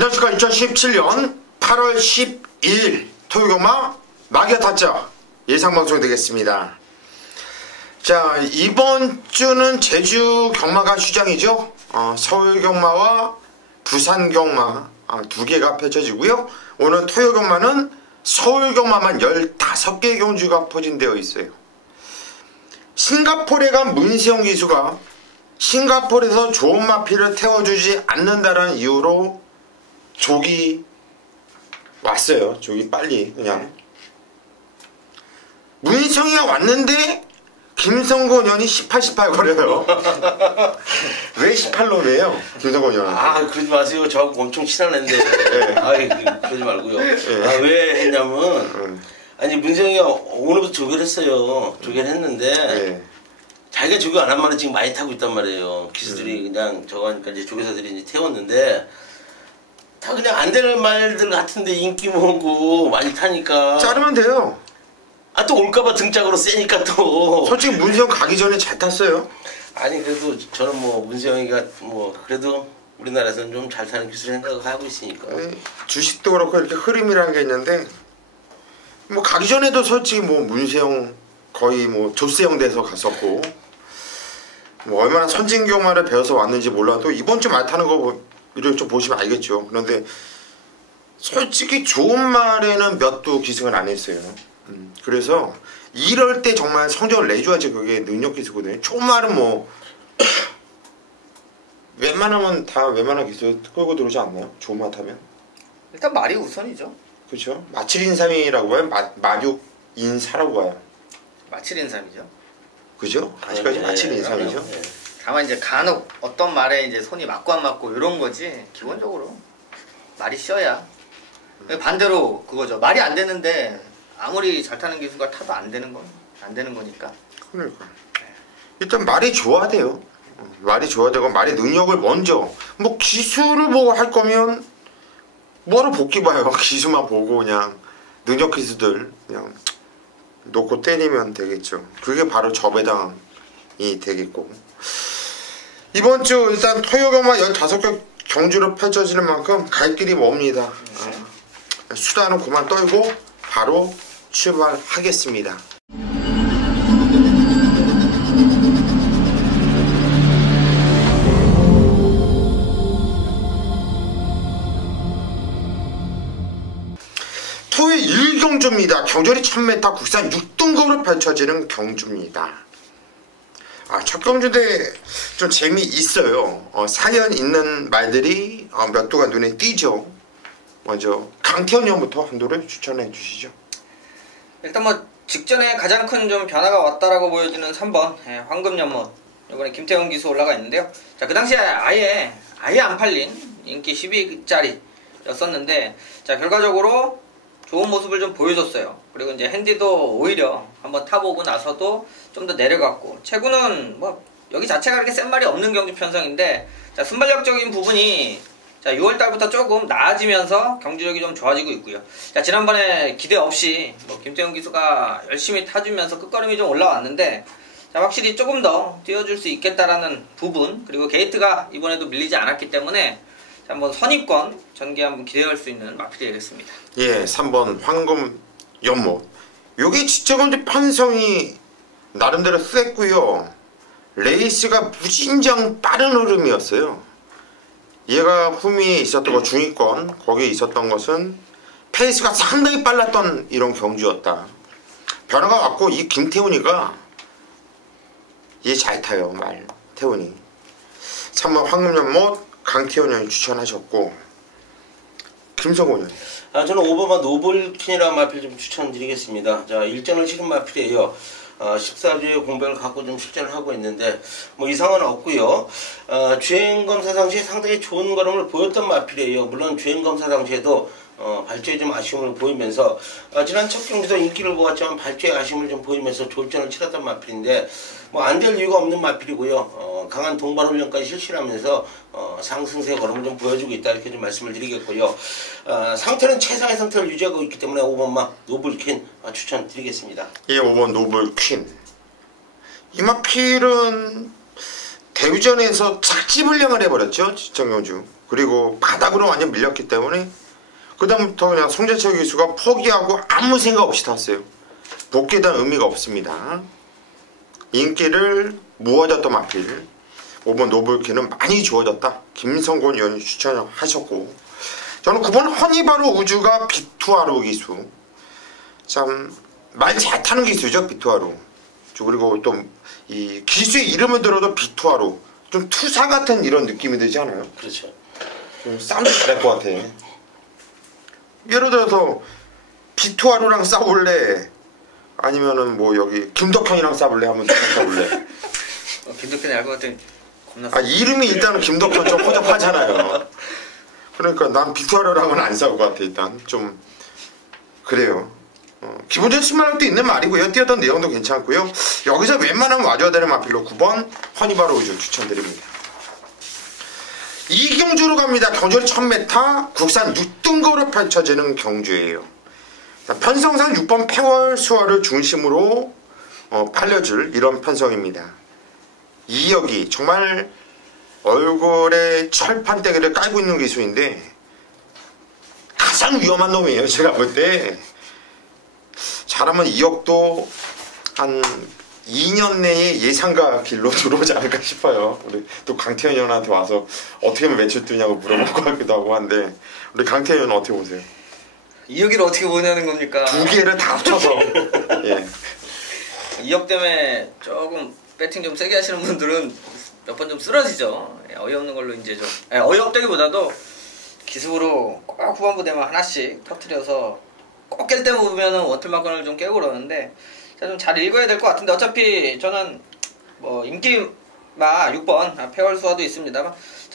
안녕하십니까. 2017년 8월 12일 토요경마 마기와 타짜 예상방송이 되겠습니다. 자, 이번 주는 제주 경마가 휴장이죠. 서울 경마와 부산 경마 두 개가 펼쳐지고요. 오늘 토요 경마는 서울 경마만 15개 경주가 포진되어 있어요. 싱가포르에 간 문세영 기수가 싱가포르에서 좋은 마피를 태워주지 않는다는 이유로 족이 왔어요. 족이 빨리 그냥. 문세영이가 왔는데 김성곤 년이 18 거려요. 왜 18로 왜요? 김성곤 년. 그러지 마세요. 저하고 엄청 친한 애인데. 네. 그러지 말고요. 네. 왜 했냐면 아니 문세영이가 오늘부터 조교를 했어요. 조교를 했는데 네. 자기가 조교 안 한 말은 지금 많이 타고 있단 말이에요. 기수들이 그냥 저거 하니까 이제 조교사들이 이제 태웠는데 다 그냥 안 되는 말들 같은데 인기 모으고 많이 타니까 자르면 돼요. 또 올까봐 등짝으로 세니까 또. 솔직히 문세영 가기 전에 잘 탔어요. 아니 그래도 저는 뭐 문세영이가 뭐 그래도 우리나라에서는 좀 잘 타는 기술 생각을 하고 있으니까. 주식도 그렇고 이렇게 흐름이라는 게 있는데 뭐 가기 전에도 솔직히 뭐 문세영 거의 뭐 조세영 돼서 갔었고 뭐 얼마나 선진경마를 배워서 왔는지 몰라도 이번 주 말 타는 거 이렇게 좀 보시면 알겠죠. 그런데 솔직히 좋은 말에는 몇 도 기승을 안 했어요. 그래서 이럴 때 정말 성적을 내줘야지 그게 능력 기수거든요. 좋은 말은 뭐 웬만하면 다 웬만한 기술 끌고 들어오지 않나요? 좋은 말 타면? 일단 말이 우선이죠. 그렇죠. 마칠인삼이라고 해요. 마육인사라고 해요. 마칠인삼이죠. 그죠? 아직까지 마칠인삼이죠. 네. 다만 이제 간혹 어떤 말에 이제 손이 맞고 안 맞고 이런 거지 기본적으로 말이 쉬어야. 반대로 그거죠. 말이 안 되는데 아무리 잘 타는 기수가 타도 안 되는 거니까. 그러니까 일단 말이 좋아야 돼요. 말이 좋아야 되고 말의 능력을 먼저 뭐 기술을 보고 할 거면 뭐를 복귀 봐요. 기수만 보고 그냥 능력 기수들 그냥 놓고 때리면 되겠죠. 그게 바로 저배당이 되겠고 이번 주 일단 토요경마 15개 경주로 펼쳐지는 만큼 갈 길이 멉니다. 수다는 그만 떨고 바로 출발하겠습니다. 토요일 1경주입니다. 경절이 1000m 국산 6등급으로 펼쳐지는 경주입니다. 첫 경주 때 좀 재미있어요. 사연 있는 말들이 몇 도가 눈에 띄죠. 먼저 강태현 형부터 한도를 추천해 주시죠. 일단 뭐 직전에 가장 큰 좀 변화가 왔다라고 보여지는 3번 황금연못 이번에 김태형 기수 올라가 있는데요. 자, 그 당시에 아예 안 팔린 인기 10위짜리였었는데 자, 결과적으로 좋은 모습을 좀 보여줬어요. 그리고 이제 핸디도 오히려 한번 타보고 나서도 좀 더 내려갔고 체구는 뭐 여기 자체가 그렇게 센 말이 없는 경주 편성인데 자, 순발력적인 부분이 자, 6월달부터 조금 나아지면서 경주력이 좀 좋아지고 있고요. 자, 지난번에 기대 없이 김태형 기수가 열심히 타주면서 끝걸음이 좀 올라왔는데 자, 확실히 조금 더 뛰어줄 수 있겠다라는 부분 그리고 게이트가 이번에도 밀리지 않았기 때문에 자, 한번 선입권 전개 한번 기대할 수 있는 마필이 되겠습니다. 예, 3번 황금연못 요게 진짜 근데 판성이 나름대로 셌고요. 레이스가 무진장 빠른 흐름이었어요. 얘가 후미에 있었던 거 중위권 거기에 있었던 것은 페이스가 상당히 빨랐던 이런 경주였다. 변화가 왔고 이 김태훈이가 얘 잘 타요. 말 태훈이 3번 황금연못 강태훈 형이 추천하셨고 김성곤 형 저는 5번만 노블킨이라는 마필 좀 추천드리겠습니다. 자, 일전을 치른 마필이에요. 14주의 공백을 갖고 좀 실전을 하고 있는데 뭐 이상은 없고요. 주행검사 당시에 상당히 좋은 걸음을 보였던 마필이에요. 물론 주행검사 당시에도 발주에 좀 아쉬움을 보이면서 지난 첫 경기도 인기를 보았지만 발주에 아쉬움을 좀 보이면서 졸전을 치렀던 마필인데 뭐 안 될 이유가 없는 마필이고요. 강한 동반 훈련까지 실시하면서 상승세 걸음을 좀 보여주고 있다 이렇게 좀 말씀을 드리겠고요. 상태는 최상의 상태를 유지하고 있기 때문에 5번마 노블킨 추천드리겠습니다. 예, 5번 노블퀸 이 마필은 데뷔전에서 착지불량을 해버렸죠. 직전경주 그리고 바닥으로 완전 밀렸기 때문에 그 다음부터 그냥 송재철 기수가 포기하고 아무 생각 없이 탔어요. 복귀에 대한 의미가 없습니다. 인기를 모아줬던 마필 5번 노블키는 많이 좋아졌다. 김성곤 의원이 추천하셨고, 저는 9번 허니바로 우주가 비투하루 기수, 참 말 잘 타는 기수죠. 비투하루. 그리고 또 이 기수의 이름을 들어도 비투하루, 좀 투사 같은 이런 느낌이 들지 않아요? 그렇죠. 좀 싸움도 잘할 것 같아. 예를 들어서 비투하루랑 싸울래? 아니면은 뭐 여기 김덕현이랑 싸울래? 하면 누가 싸울래? 김덕현이 알 것 같더니 겁나. 아, 이름이 일단은 김덕현 좀 허접하잖아요. 그러니까 난 비투하루랑은 안 싸울 것 같아. 일단 좀 그래요. 기본적인 신발력도 있는 말이고요. 뛰었던 내용도 괜찮고요. 여기서 웬만하면 와줘야 되는 마필로 9번 허니바로 우주 추천드립니다. 이경주로 갑니다. 경주는 1000m 국산 6등거로 펼쳐지는 경주예요. 편성상 6번 팽월 수화를 중심으로 팔려줄 이런 편성입니다. 이역이 정말 얼굴에 철판대기를 깔고 있는 기수인데 가장 위험한 놈이에요. 제가 볼 때 잘하면 이역도 한 2년 내에 예상가 길로 들어오지 않을까 싶어요. 우리 또 강태현 의원한테 와서 어떻게 하면 매출 뜨냐고 물어볼 것 같기도 하고 한데, 우리 강태현 의원 어떻게 보세요? 이억이를 어떻게 보냐는 겁니까? 두 개를 다 합쳐서. 예. 2억 때문에 조금 배팅 좀 세게 하시는 분들은 몇 번 좀 쓰러지죠. 어이없는 걸로 이제 좀 어이없다기보다도 기습으로 꼭 후반부 되면 하나씩 터트려서 꼭 깰 때 보면은 원틀마건을 좀 깨고 그러는데 좀 잘 읽어야 될 것 같은데, 어차피 저는 뭐 인기마 6번 폐월수화도 있습니다만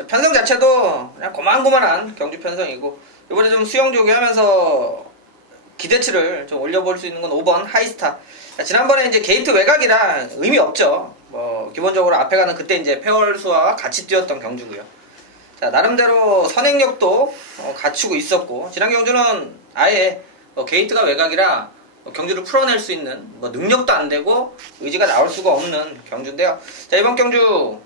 편성 자체도 그냥 고만고만한 경주 편성이고, 이번에 좀 수영 조기하면서 기대치를 좀 올려볼 수 있는 건 5번 하이스타. 지난번에 이제 게이트 외곽이라 의미 없죠. 뭐 기본적으로 앞에 가는 그때 이제 폐월수와 같이 뛰었던 경주고요. 자, 나름대로 선행력도 갖추고 있었고, 지난 경주는 아예 게이트가 외곽이라 경주를 풀어낼 수 있는 능력도 안 되고 의지가 나올 수가 없는 경주인데요. 자, 이번 경주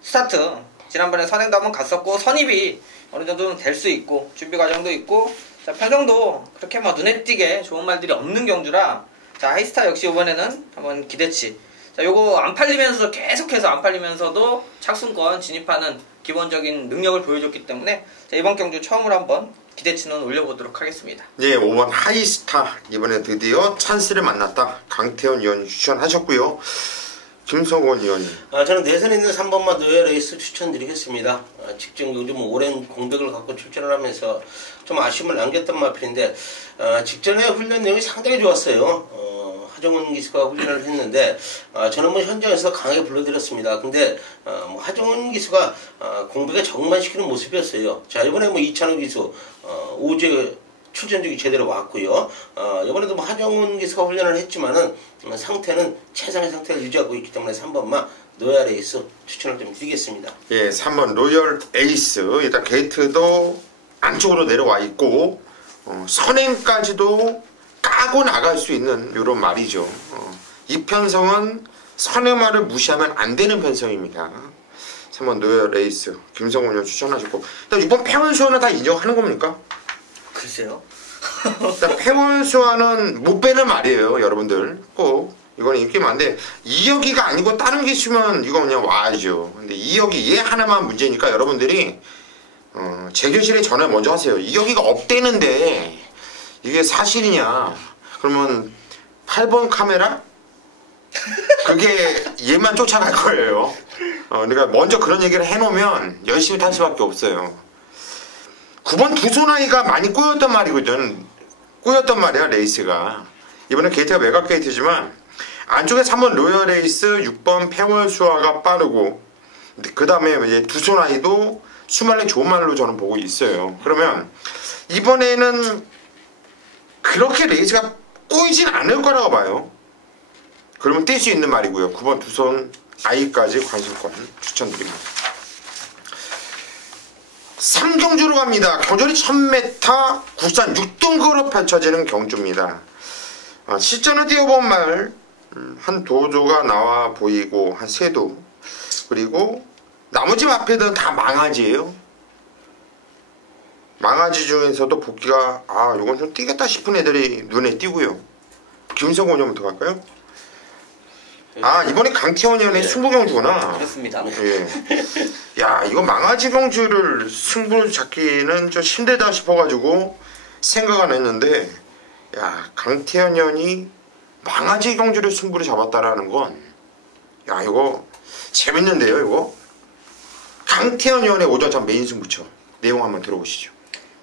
스타트 지난번에 선행도 한번 갔었고 선입이 어느 정도는 될 수 있고 준비 과정도 있고, 자, 편성도 그렇게 눈에 띄게 좋은 말들이 없는 경주라, 자, 하이스타 역시 이번에는 한번 기대치. 자, 요거 안 팔리면서 계속해서 안 팔리면서도 착순권 진입하는 기본적인 능력을 보여줬기 때문에, 자, 이번 경주 처음으로 한번 기대치는 올려보도록 하겠습니다. 예, 5번 하이스타 이번에 드디어 찬스를 만났다. 강태현 의원이 추천하셨고요. 김성곤 의원이. 저는 내선에 있는 3번마 노예 레이스 추천드리겠습니다. 직전 요즘 오랜 공백을 갖고 출전을 하면서 좀 아쉬움을 남겼던 마필인데, 직전에 훈련 내용이 상당히 좋았어요. 하정훈 기수가 훈련을 했는데, 저는 뭐 현장에서 강하게 불러드렸습니다. 근데 하정훈 기수가 공백에 적응만 시키는 모습이었어요. 자, 이번에 이찬호 기수 5제 출전적이 제대로 왔고요. 이번에도 하정훈 기수가 훈련을 했지만은 상태는 최상의 상태를 유지하고 있기 때문에 3번마 노얄 에이스 추천을 좀 드리겠습니다. 예, 3번 로열 에이스. 일단 게이트도 안쪽으로 내려와 있고 선행까지도 까고 나갈 수 있는 이런 말이죠. 이 편성은 선행말을 무시하면 안 되는 편성입니다. 3번 노열 에이스 김성훈 의원 추천하셨고, 일단 6번 팽월수화는 다 인정하는 겁니까? 글쎄요. 일단 팽월수화는 못 빼는 말이에요. 여러분들 꼭 이건 인기 많은데 2억이가 아니고 다른 게 있으면 이거 그냥 와야죠. 근데 2억이 얘 하나만 문제니까 여러분들이 재교실에 전화 먼저 하세요. 2억이가 없대는데 이게 사실이냐? 그러면 8번 카메라? 그게 얘만 쫓아갈 거예요. 그러니까 먼저 그런 얘기를 해놓으면 열심히 탈 수밖에 없어요. 9번 두손아이가 많이 꼬였단 말이거든. 꼬였단 말이야, 레이스가. 이번엔 게이트가 외곽 게이트지만 안쪽에 3번 로열 레이스, 6번 팽월수화가 빠르고, 그 다음에 이제 두손아이도 수말랭 좋은 말로 저는 보고 있어요. 그러면 이번에는 그렇게 레이스가 꼬이진 않을 거라고 봐요. 그러면 뛸 수 있는 말이고요. 9번 두손 아이까지 관심권 추천드립니다. 3경주로 갑니다. 경주는 1000m 국산 6등거로 펼쳐지는 경주입니다. 실전을 뛰어본 말 한 도조가 나와 보이고 한 3도, 그리고 나머지 마필들은 다 망아지예요. 망아지 중에서도 복귀가 이건 좀 뛰겠다 싶은 애들이 눈에 띄고요. 김성곤 형부터 갈까요? 이번에 강태원 형의 승부 경주구나. 그렇습니다. 예. 야, 이거 망아지 경주를 승부를 잡기는 좀 힘들다 싶어가지고 생각 안 했는데, 야, 강태원 형이 망아지 경주를 승부를 잡았다라는 건, 야, 이거 재밌는데요, 이거? 강태원 형의 오전차 메인 승부처 내용 한번 들어보시죠.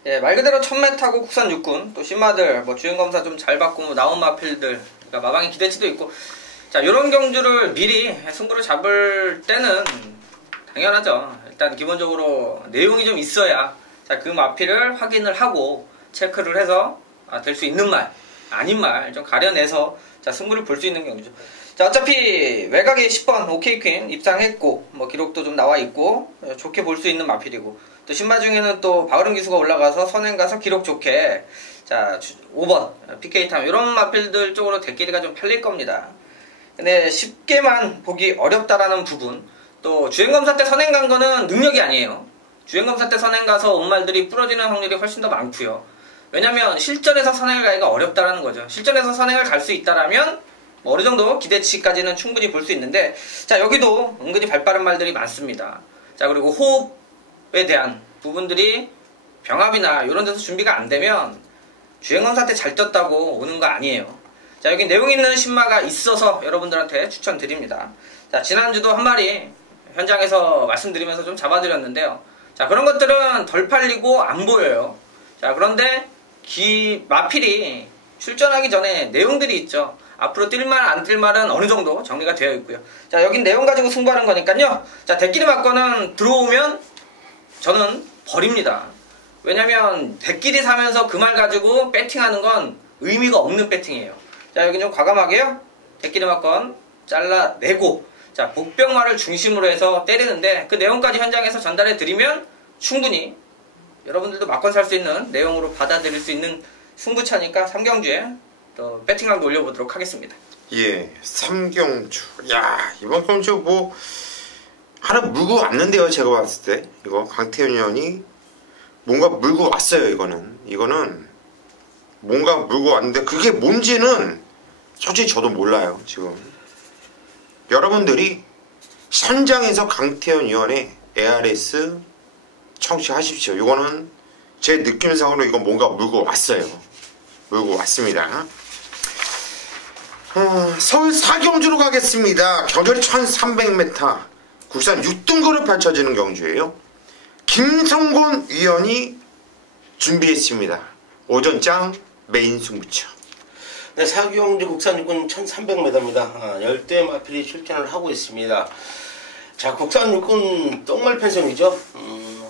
예, 말 그대로 1000m 타고 국산 육군, 또 신마들, 주행검사 좀 잘 받고 나온 마필들, 그러니까 마방의 기대치도 있고, 자, 이런 경주를 미리 승부를 잡을 때는 당연하죠. 일단 기본적으로 내용이 좀 있어야 자, 그 마필을 확인을 하고 체크를 해서 될 수 있는 말, 아닌 말 좀 가려내서 자, 승부를 볼 수 있는 경주죠. 자, 어차피 외곽에 10번 오케이퀸 입상했고 기록도 좀 나와 있고 좋게 볼 수 있는 마필이고, 또 신마 중에는 또 박으름 기수가 올라가서 선행 가서 기록 좋게 자 5번 PK타임 이런 마필들 쪽으로 대끼리가 좀 팔릴 겁니다. 근데 쉽게만 보기 어렵다라는 부분, 또 주행검사 때 선행 간 거는 능력이 아니에요. 주행검사 때 선행 가서 온말들이 부러지는 확률이 훨씬 더 많고요. 왜냐면 실전에서 선행을 가기가 어렵다라는 거죠. 실전에서 선행을 갈 수 있다라면 어느 정도 기대치까지는 충분히 볼 수 있는데, 자, 여기도 은근히 발빠른 말들이 많습니다. 자, 그리고 호흡에 대한 부분들이 병합이나 이런 데서 준비가 안 되면 주행검사 때 잘 떴다고 오는 거 아니에요. 자, 여기 내용 있는 신마가 있어서 여러분들한테 추천드립니다. 자, 지난주도 한 마리 현장에서 말씀드리면서 좀 잡아드렸는데요. 자, 그런 것들은 덜 팔리고 안 보여요. 자, 그런데 마필이 출전하기 전에 내용들이 있죠. 앞으로 뛸 말 안 뛸 말은 어느 정도 정리가 되어 있고요. 자, 여긴 내용 가지고 승부하는 거니까요. 자, 대끼리 맞고는 들어오면 저는 버립니다. 왜냐면 대끼리 사면서 그 말 가지고 배팅하는 건 의미가 없는 배팅이에요. 자, 여기 좀 과감하게요. 대끼리 맞건 잘라내고, 자, 복병말을 중심으로 해서 때리는데 그 내용까지 현장에서 전달해 드리면 충분히 여러분들도 맞건 살 수 있는 내용으로 받아들일 수 있는 승부차니까 3경주에 또 배팅강도 올려보도록 하겠습니다. 예, 3경주. 야, 이번 경주 하나 물고 왔는데요, 제가 봤을 때. 이거 강태현 형이 뭔가 물고 왔어요, 이거는 뭔가 물고 왔는데 그게 뭔지는 솔직히 저도 몰라요, 지금. 여러분들이 현장에서 강태현 위원의 ARS 청취하십시오. 이거는 제 느낌상으로 이건 뭔가 물고 왔어요. 물고 왔습니다. 서울 4경주로 가겠습니다. 경주리 1300m 국산 6등급으로 펼쳐지는 경주예요. 김성곤 위원이 준비했습니다. 오전장 메인 승부처. 네, 4경주 국산 육군 1300m입니다. 열대 마필이 출전을 하고 있습니다. 자, 국산 육군 똥말 편성이죠.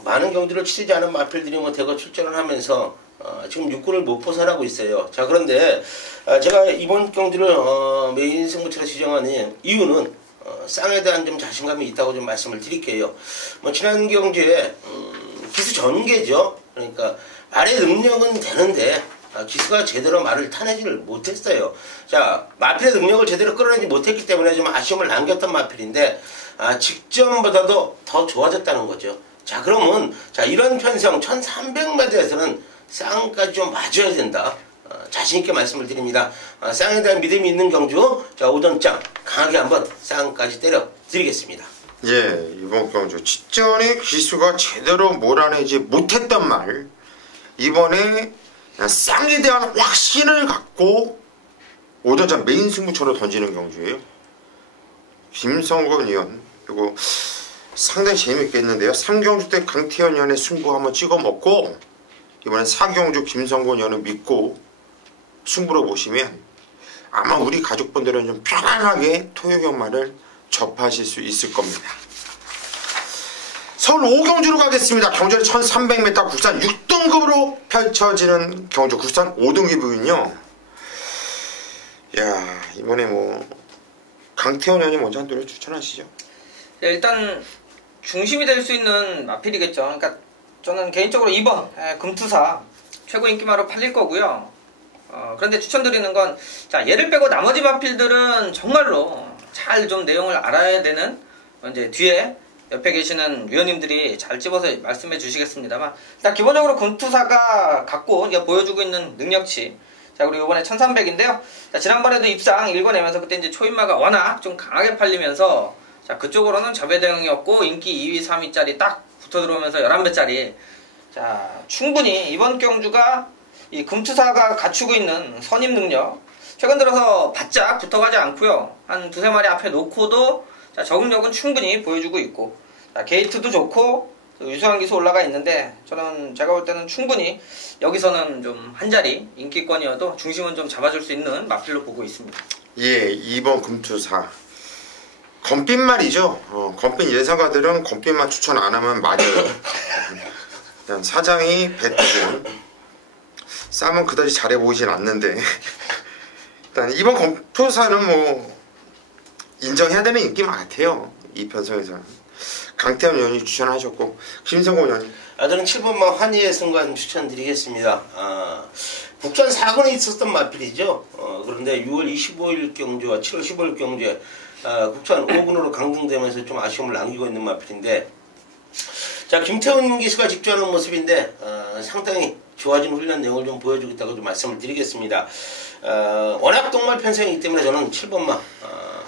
많은 경주를 치르지 않은 마필들이 대거 출전을 하면서 지금 육군을 못 벗어나고 있어요. 자, 그런데 제가 이번 경주를 메인 승부처로 지정하는 이유는 쌍에 대한 좀 자신감이 있다고 좀 말씀을 드릴게요. 지난 경주에 기수 전개죠. 그러니까 말의 능력은 되는데 기수가 제대로 말을 타내지를 못했어요. 자, 마필의 능력을 제대로 끌어내지 못했기 때문에 좀 아쉬움을 남겼던 마필인데 직전보다도 더 좋아졌다는 거죠. 자, 그러면 이런 편성 1300m에서는 쌍까지 좀 맞아야 된다. 자신있게 말씀을 드립니다. 쌍에 대한 믿음이 있는 경주, 자, 오전장 강하게 한번 쌍까지 때려 드리겠습니다. 예, 이번 경주 직전에 기수가 제대로 몰아내지 못했던 말, 이번에 쌍에 대한 확신을 갖고 오전장 메인 승부처로 던지는 경주예요. 김성곤 위원, 이거 상당히 재밌겠는데요. 3경주 때 강태현 위원의 승부 한번 찍어 먹고 이번엔 4경주 김성곤 위원을 믿고 승부로 보시면 아마 우리 가족분들은 좀 편안하게 토요경마를 접하실 수 있을 겁니다. 서울 5경주로 가겠습니다. 경주는 1300m 국산 6등급으로 펼쳐지는 경주 국산 5등급이군요. 야, 이번에 강태현 의원님 먼저 한 노래 추천하시죠. 네, 일단 중심이 될 수 있는 마필이겠죠. 그러니까 저는 개인적으로 2번 금투사 최고 인기마로 팔릴 거고요. 그런데 추천드리는 건, 자, 얘를 빼고 나머지 마필들은 정말로 잘 좀 내용을 알아야 되는, 이제 뒤에 옆에 계시는 위원님들이 잘 집어서 말씀해 주시겠습니다만, 일단 기본적으로 금투사가 갖고 이제 보여주고 있는 능력치. 자, 그리고 이번에 1300인데요. 자, 지난번에도 입상 읽어내면서 그때 이제 초인마가 워낙 좀 강하게 팔리면서, 자, 그쪽으로는 저배 대응이었고, 인기 2위, 3위짜리 딱 붙어 들어오면서 11배짜리. 자, 충분히 이번 경주가 이 금투사가 갖추고 있는 선임 능력, 최근 들어서 바짝 붙어가지 않고요. 한 두세 마리 앞에 놓고도 자, 적응력은 충분히 보여주고 있고, 자, 게이트도 좋고 유수한 기수 올라가 있는데, 저는 제가 볼 때는 충분히 여기서는 좀 한 자리 인기권이어도 중심은 좀 잡아줄 수 있는 마필로 보고 있습니다. 예, 2번 금투사. 검빛 말이죠. 검빛 예상가들은 검빛만 추천 안 하면 맞아요. 일단 사장이 배트고 싸움은 그다지 잘해 보이진 않는데 일단 2번 검투사는 뭐 인정해야 되는 인기 같아요. 이 편성에서는. 강태현 의원이 추천하셨고, 김성곤 의원님. 저는 7번마 환희의 순간 추천드리겠습니다. 국산 4권에 있었던 마필이죠. 그런데 6월 25일 경주와 7월 15일 경주에 국산 5군으로 강등되면서 좀 아쉬움을 남기고 있는 마필인데, 자, 김태훈 기수가 직주하는 모습인데 상당히 좋아진 훈련 내용을 좀 보여주겠다고 좀 말씀을 드리겠습니다. 워낙 똥말 편성이기 때문에 저는 7번마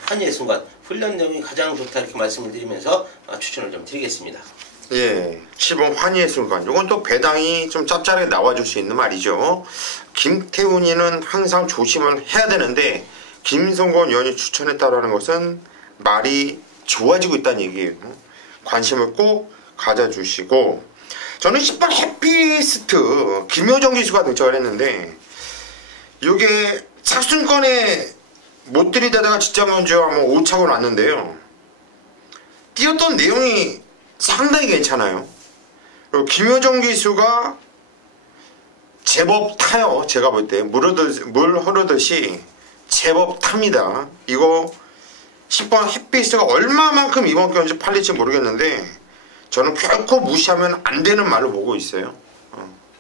환희의 순간 훈련 내용이 가장 좋다 이렇게 말씀을 드리면서 추천을 좀 드리겠습니다. 예, 7번 환희의 순간. 이건 또 배당이 좀 짭짤하게 나와줄 수 있는 말이죠. 김태훈이는 항상 조심을 해야 되는데, 김성곤 의원이 추천했다라는 것은 말이 좋아지고 있다는 얘기예요. 관심을 꼭 가져주시고, 저는 10번 해피스트 김효정 기수가 등장을 했는데, 이게 착순권에 못 들이대다가 진짜 먼저 한번 5차고 났는데요. 뛰었던 내용이 상당히 괜찮아요. 그리고 김효정 기수가 제법 타요. 제가 볼 때 물 흐르듯이 제법 탑니다. 이거 10번 햇빛스가 얼마만큼 이번 경주 팔릴지 모르겠는데, 저는 결코 무시하면 안 되는 말로 보고 있어요.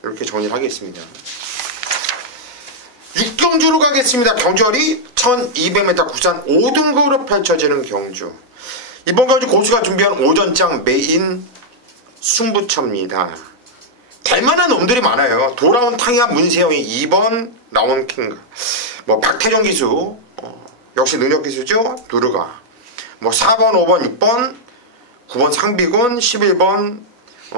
이렇게 정리를 하겠습니다. 6경주로 가겠습니다. 경주열이 1200m 국산 5등급으로 펼쳐지는 경주. 이번 경주 고수가 준비한 오전장 메인 승부처입니다. 닮만한 놈들이 많아요. 돌아온 탕야 문세영이 2번 라온킹, 뭐 박태정 기수, 역시 능력 기수죠. 누르가, 뭐 4번, 5번, 6번, 9번 상비군, 11번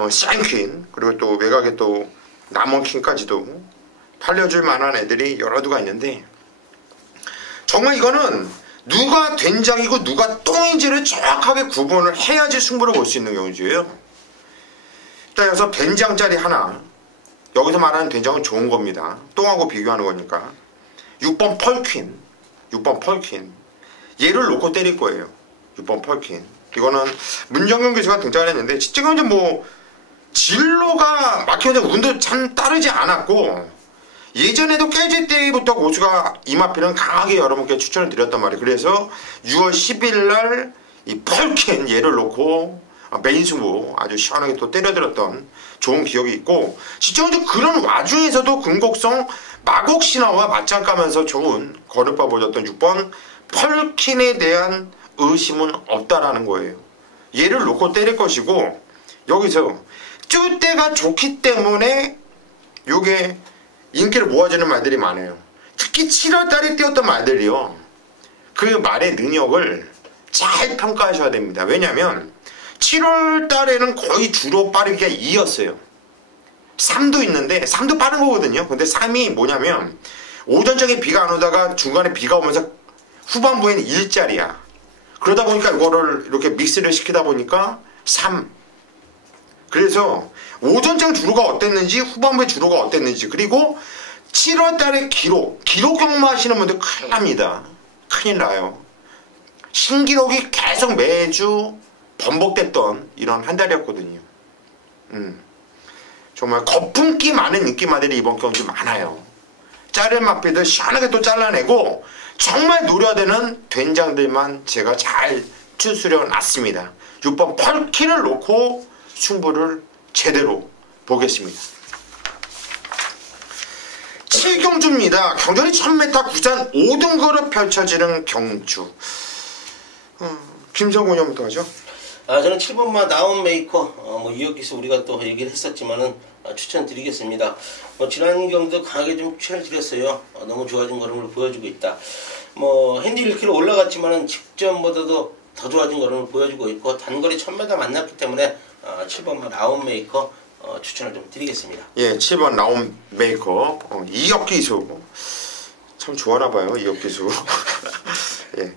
쌍퀸, 그리고 또 외곽에 또 남원킹까지도 팔려줄 만한 애들이 여러 두가 있는데, 정말 이거는 누가 된장이고 누가 똥인지를 정확하게 구분을 해야지 승부를 볼 수 있는 경우지예요. 일단 여기서 된장짜리 하나, 여기서 말하는 된장은 좋은 겁니다. 똥하고 비교하는 거니까. 6번 펄퀸, 6번 펄퀸, 얘를 놓고 때릴 거예요. 6번 펄퀸. 이거는 문정경 교수가 등장을 했는데, 지금 이제 뭐 진로가 막혀서 운도 참 따르지 않았고, 예전에도 깨질 때부터 고수가 이 마필은 강하게 여러분께 추천을 드렸단 말이에요. 그래서 6월 10일날 이 펄킨 얘를 놓고 메인 승부 아주 시원하게 또 때려들었던 좋은 기억이 있고, 실제로 그런 와중에서도 근곡성 마곡신화와 맞짱 까면서 좋은 거듭바 보여줬던 6번 펄킨에 대한 의심은 없다라는 거예요. 얘를 놓고 때릴 것이고, 여기서 쫄 때가 좋기 때문에 요게 인기를 모아주는 말들이 많아요. 특히 7월달에 뛰었던 말들이요, 그 말의 능력을 잘 평가하셔야 됩니다. 왜냐면 7월달에는 거의 주로 빠르기가 2였어요 3도 있는데 3도 빠른 거거든요. 근데 3이 뭐냐면 오전쪽에 비가 안 오다가 중간에 비가 오면서 후반부에는 1짜리야. 그러다 보니까 이거를 이렇게 믹스를 시키다 보니까 3. 그래서 오전장 주로가 어땠는지, 후반부의 주로가 어땠는지, 그리고 7월달에 기록 경마하시는 분들 큰일 납니다. 큰일 나요. 신기록이 계속 매주 번복됐던 이런 한 달이었거든요. 정말 거품기 많은 인기마들이 이번 경주 많아요. 자른 마필들 시원하게 또 잘라내고 정말 노려야 되는 된장들만 제가 잘 추스려 놨습니다. 6번 펄키를 놓고 승부를 제대로 보겠습니다. 7경주입니다. 경전이 1000m 국산 5등급으로 펼쳐지는 경주. 김성곤 형부터 하죠. 저는 7번마 나온 메이커, 뭐 이혁기수 우리가 또 얘기를 했었지만은 추천드리겠습니다. 뭐 지난 경기도 강하게 좀 추천을 드렸어요. 너무 좋아진 걸음을 보여주고 있다. 뭐 핸디 1km 올라갔지만은 직전보다도 더 좋아진 걸음을 보여주고 있고 단거리 1000m 만났기 때문에 7번마 나온 메이커 추천을 좀 드리겠습니다. 예, 7번 나온 메이커 이혁기수 참 좋아하나봐요. 이혁기수. 예,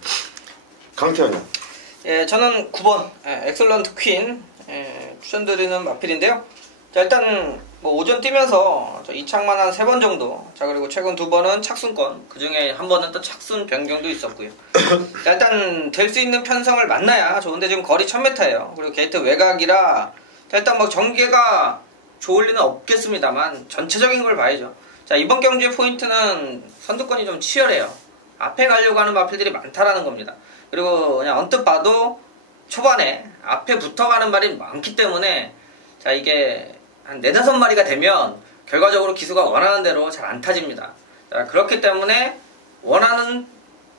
강태현요. 예, 저는 9번 엑설런트 퀸 추천드리는 마필인데요. 자, 일단 뭐 오전 뛰면서 이착만 한 3번 정도, 자 그리고 최근 2번은 착순권, 그 중에 한 번은 또 착순 변경도 있었고요. 자, 일단 될 수 있는 편성을 만나야 좋은데 지금 거리 1000m예요. 그리고 게이트 외곽이라 자, 일단 뭐 전개가 좋을 리는 없겠습니다만 전체적인 걸 봐야죠. 자, 이번 경주의 포인트는 선두권이 좀 치열해요. 앞에 가려고 하는 마필들이 많다라는 겁니다. 그리고 그냥 언뜻 봐도 초반에 앞에 붙어가는 말이 많기 때문에 자, 이게 한 4-5마리가 되면 결과적으로 기수가 원하는 대로 잘 안 타집니다. 자, 그렇기 때문에 원하는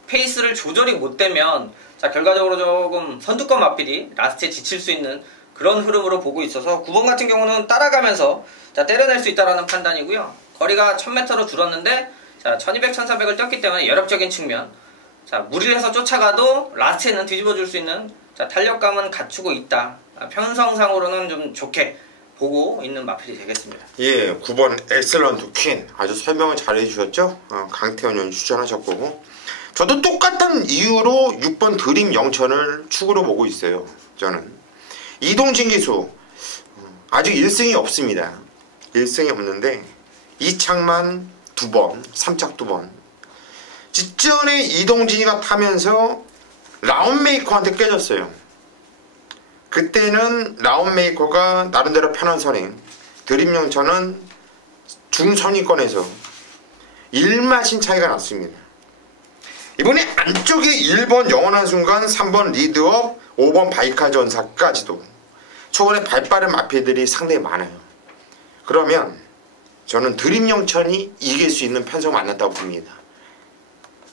페이스를 조절이 못 되면 자, 결과적으로 조금 선두권 마필이 라스트에 지칠 수 있는 그런 흐름으로 보고 있어서 9번 같은 경우는 따라가면서 자, 때려낼 수 있다라는 판단이고요. 거리가 1000m로 줄었는데 자, 1200, 1400을 뛰었기 때문에 여력적인 측면, 자, 무리를 해서 쫓아가도 라스트에는 뒤집어 줄 수 있는 자, 탄력감은 갖추고 있다. 편성상으로는 좀 좋게 보고 있는 마필이 되겠습니다. 예, 9번 엑셀런트 퀸 아주 설명을 잘 해주셨죠? 강태현 의원 추천하셨고 저도 똑같은 이유로 6번 드림 영천을 축으로 보고 있어요. 저는 이동진 기수 아직 1승이 없습니다. 1승이 없는데 이착만 2번, 3착 2번 직전에 이동진이가 타면서 라운메이커한테 깨졌어요. 그때는 라운메이커가 나름대로 편한 선행, 드림영천은 중선위권에서 1마신 차이가 났습니다. 이번에 안쪽에 1번 영원한 순간, 3번 리드업, 5번 바이카 전사까지도 초반에 발빠른 마필들이 상당히 많아요. 그러면 저는 드림영천이 이길 수 있는 편성 만났다고 봅니다.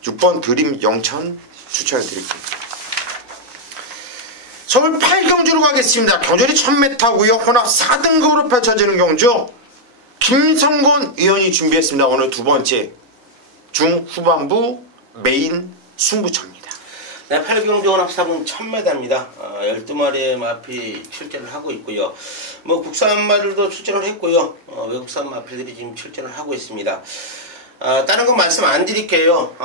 6번 드림영천 추천을 드릴게요. 서울 8경주로 가겠습니다. 경주리 1000m고요. 혼합 4등급으로 펼쳐지는 경주. 김성곤 위원이 준비했습니다. 오늘 두 번째 중후반부 메인 승부처입니다. 네, 8경주 혼합 4분 1000m입니다. 12마리의 마필이 출전을 하고 있고요. 뭐 국산 마들도 출전을 했고요. 외국산 마필들이 지금 출전을 하고 있습니다. 다른 건 말씀 안 드릴게요.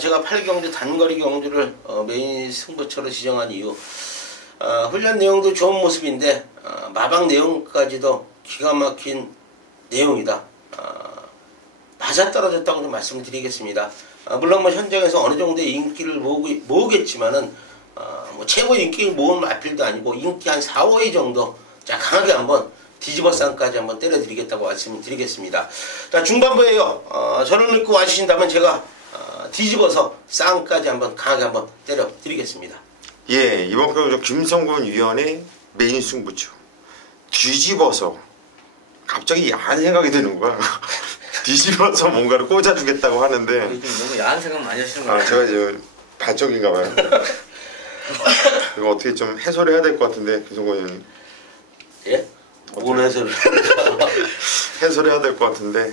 제가 8경주 단거리 경주를 메인 승부처로 지정한 이유, 훈련 내용도 좋은 모습인데 마방 내용까지도 기가 막힌 내용이다. 맞아떨어졌다고 좀 말씀을 드리겠습니다. 물론 뭐 현장에서 어느 정도의 인기를 모으겠지만은 뭐 최고의 인기를 모은 마필도 아니고 인기 한 4, 5위 정도 자 강하게 한번 뒤집어 쌍까지 한번 때려드리겠다고 말씀을 드리겠습니다. 자, 중반부에요. 저를 믿고 와주신다면 제가 뒤집어서 쌍까지 한번 강하게 한번 때려드리겠습니다. 예, 이번 경주 김성곤 위원의 메인 승부처 뒤집어서 갑자기 야한 생각이 드는 거야. 뒤집어서 뭔가를 꽂아주겠다고 하는데 너무 야한 생각 많이 하시는 거예요. 제가 이제 발적인가 봐요. 이거 어떻게 좀 해소를 해야 될 것 같은데 김성곤 위원님. 예? 뭘 해소를 해소를 해야 될 것 같은데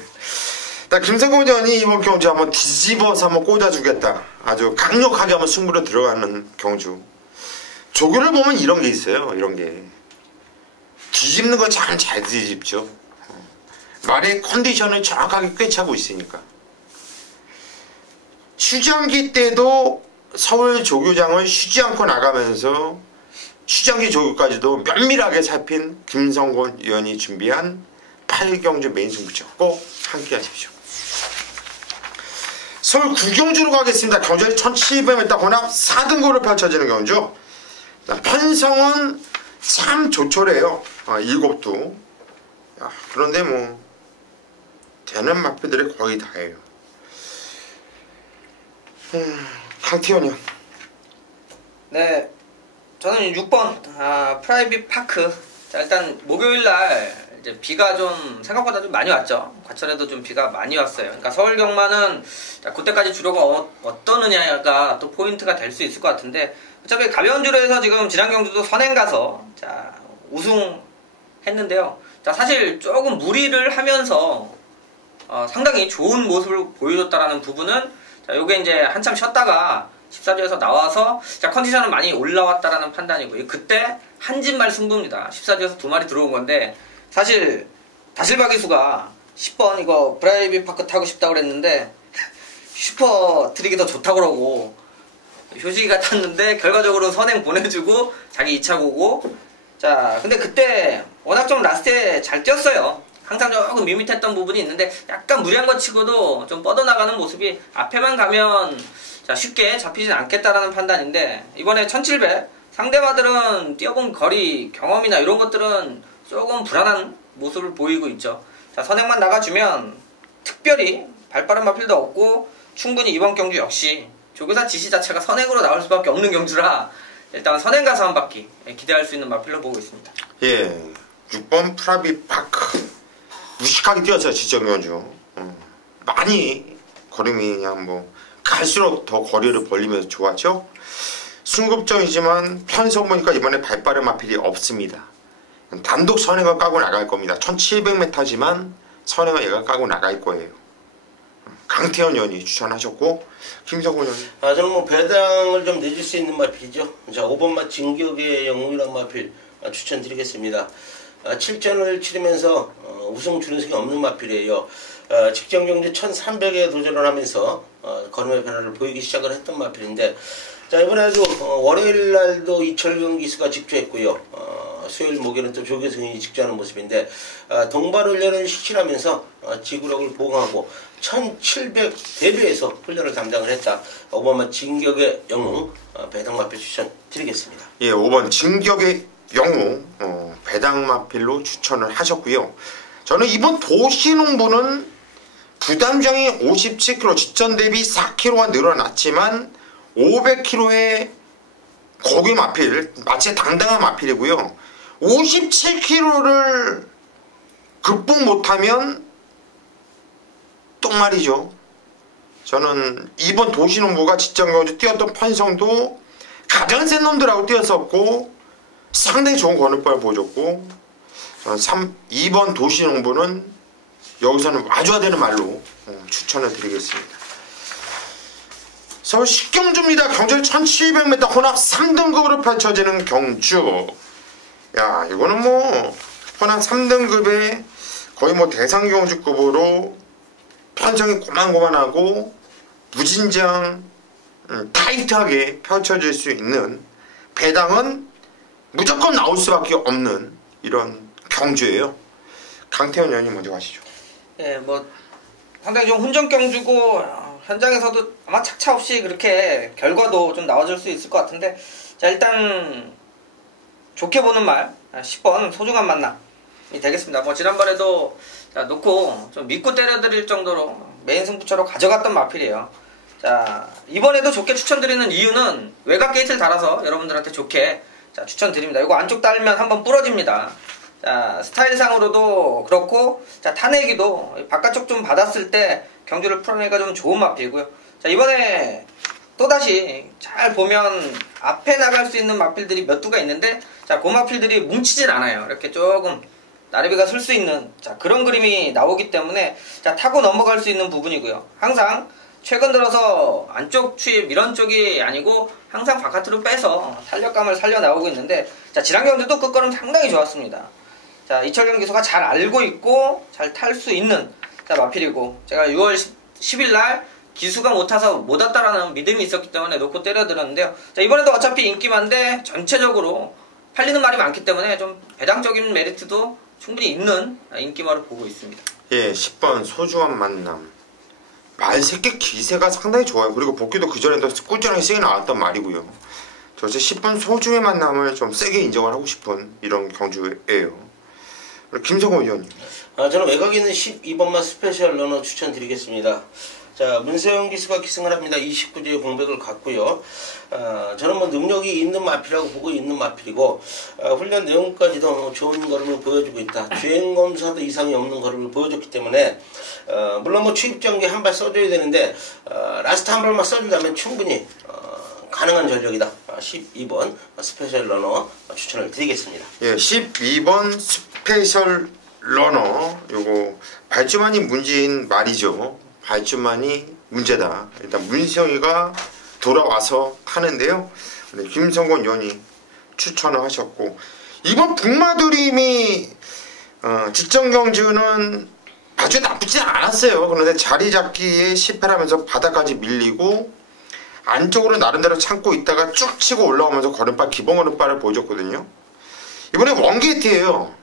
일단 김성곤 위원이 이번 경주 한번 뒤집어서 한번 꽂아주겠다. 아주 강력하게 한번 승부로 들어가는 경주. 조교를 보면 이런 게 있어요. 이런 게 뒤집는 거 참 잘 뒤집죠. 말의 컨디션을 정확하게 꿰차고 있으니까. 휴장기 때도 서울 조교장을 쉬지 않고 나가면서 휴장기 조교까지도 면밀하게 살핀 김성곤 위원이 준비한 8경주 메인 승부처 꼭 함께 하십시오. 서울 9경주로 가겠습니다. 경주에 1700m 혼합 4등급으로 펼쳐지는 경주. 편성은 참 조촐해요. 7도. 그런데 뭐 되는 마필들이 거의 다예요. 강태현이요. 네, 저는 6번 프라이빗 파크. 자, 일단 목요일날 이제 비가 좀 생각보다 좀 많이 왔죠. 과천에도 좀 비가 많이 왔어요. 그러니까 서울 경마는 그때까지 주로가 어떠느냐가 또 포인트가 될 수 있을 것 같은데, 어차피 가벼운 주로에서 지금 지난 경주도 선행 가서 자 우승했는데요. 자 사실 조금 무리를 하면서 상당히 좋은 모습을 보여줬다라는 부분은, 자 요게 이제 한참 쉬었다가 14조에서 나와서 자 컨디션은 많이 올라왔다라는 판단이고요. 그때 한진말 승부입니다. 14조에서 2마리 들어온 건데, 사실 다실바기수가 10번 이거 브라이비 파크 타고 싶다고 그랬는데 슈퍼 트릭이 더 좋다고 그러고 효식이가 탔는데 결과적으로 선행 보내주고 자기 2차 보고, 자 근데 그때 워낙 좀 라스트에 잘 뛰었어요. 항상 조금 밋밋했던 부분이 있는데 약간 무리한 것 치고도 좀 뻗어나가는 모습이 앞에만 가면 자 쉽게 잡히진 않겠다라는 판단인데, 이번에 1700 상대마들은 뛰어본 거리 경험이나 이런 것들은 조금 불안한 모습을 보이고 있죠. 자 선행만 나가주면 특별히 발빠른 마필도 없고 충분히 이번 경주 역시 조교사 지시 자체가 선행으로 나올 수밖에 없는 경주라 일단 선행 가서 한 바퀴 기대할 수 있는 마필로 보고 있습니다. 예, 6번 프라비 파크 무식하게 뛰었어요. 지정 경주. 많이 걸음이 그냥 뭐 갈수록 더 거리를 벌리면서 좋았죠. 순급정이지만 편성 보니까 이번에 발빠른 마필이 없습니다. 단독 선행을 까고 나갈 겁니다. 1700m지만 선행을 얘가 까고 나갈 거예요. 강태현 의원이 추천하셨고, 김성훈 의원이 저는 뭐 배당을 좀 내줄 수 있는 마필이죠. 자 5번마 진격의 영웅이란 마필 추천드리겠습니다. 7전을 치르면서 우승 준우승이 없는 마필이에요. 직전 경주 1300에 도전을 하면서 걸음의 변화를 보이기 시작을 했던 마필인데, 자 이번에도 월요일 날도 이철경 기수가 직주했고요. 수요일 목요일은 또 조교승이 직주하는 모습인데, 동발훈련을 실시하면서 지구력을 보강하고 1700 대비해서 훈련을 담당을 했다. 5번만 진격의 영웅 배당 마필 추천 드리겠습니다. 예, 5번 진격의 영웅 배당 마필로 추천을 하셨고요. 저는 이번 도시농부는 부담장이 57kg, 직전 대비 4kg가 늘어났지만 500kg의 고기 마필, 마치 당당한 마필이고요. 57kg를 극복 못하면 똥말이죠. 저는 이번 도시농부가 직전 경주 뛰었던 편성도 가장 센 놈들하고 뛰었었고 상당히 좋은 거느빨을 보여줬고, 저는 2번 도시농부는 여기서는 와줘야 되는 말로 추천을 드리겠습니다. 서울 식경주입니다. 경주 1700m 혼합 3등급으로 펼쳐지는 경주. 야, 이거는 뭐 혼합 3등급에 거의 뭐 대상경주급으로 편성이 고만고만하고 무진장 타이트하게 펼쳐질 수 있는, 배당은 무조건 나올 수밖에 없는 이런 경주예요. 강태현 의원님 먼저 가시죠. 예, 뭐 상당히 좀 혼전 경주고 현장에서도 아마 착차 없이 그렇게 결과도 좀 나와줄 수 있을 것 같은데, 자 일단 좋게 보는 말 10번 소중한 만남이 되겠습니다. 뭐 지난번에도 자, 놓고 좀 믿고 때려드릴 정도로 메인 승부처로 가져갔던 마필이에요. 자 이번에도 좋게 추천드리는 이유는 외곽 게이트를 달아서 여러분들한테 좋게 자 추천드립니다. 이거 안쪽 달면 한번 부러집니다. 자 스타일상으로도 그렇고, 자 탄핵이도 바깥쪽 좀 받았을 때 경주를 풀어내기가 좀 좋은 마필이고요. 자 이번에 또다시 잘 보면 앞에 나갈 수 있는 마필들이 몇 두가 있는데, 자 그 마필들이 뭉치질 않아요. 이렇게 조금 나래비가 쓸 수 있는 자 그런 그림이 나오기 때문에 자 타고 넘어갈 수 있는 부분이고요. 항상 최근 들어서 안쪽 추입 밀원 쪽이 아니고 항상 바깥으로 빼서 탄력감을 살려 나오고 있는데, 자 지난 경주도 끝걸음 상당히 좋았습니다. 자 이철경 기수가 잘 알고 있고 잘 탈 수 있는 자 마필이고, 제가 6월 10일 날 기수가 못 타서 못 왔다라는 믿음이 있었기 때문에 놓고 때려드렸는데요. 자 이번에도 어차피 인기만데 전체적으로 팔리는 말이 많기 때문에 좀 배당적인 메리트도 충분히 있는 인기말을 보고 있습니다. 예, 10번 소중한 만남. 말새끼 기세가 상당히 좋아요. 그리고 복귀도 그전에도 꾸준하게 세게 나왔던 말이고요. 저 이제 10번 소중의 만남을 좀 세게 인정을 하고 싶은 이런 경주예요. 김성호 의원님. 저는 외곽에 있는 12번마 스페셜 러너 추천드리겠습니다. 자, 문세영 기수가 기승을 합니다. 29주의 공백을 갖고요. 저는 뭐 능력이 있는 마필이라고 보고 있는 마필이고, 훈련 내용까지도 뭐 좋은 걸음을 보여주고 있다. 주행검사도 이상이 없는 걸음을 보여줬기 때문에, 물론 뭐 취입전기 한 발 써줘야 되는데, 라스트 한 발만 써준다면 충분히 가능한 전력이다. 12번 스페셜 러너 추천을 드리겠습니다. 예, 12번 스페셜 러너, 요거 발주만이 문제인 말이죠. 발주만이 문제다. 일단 문세영이가 돌아와서 타는데요. 김성곤 의원이 추천을 하셨고, 이번 북마드림이 직전 경주는 아주 나쁘지 않았어요. 그런데 자리 잡기에 실패를 하면서 바닥까지 밀리고 안쪽으로 나름대로 참고 있다가 쭉 치고 올라오면서 걸음발, 기본 걸음발을 보여줬거든요. 이번에 원게이트예요.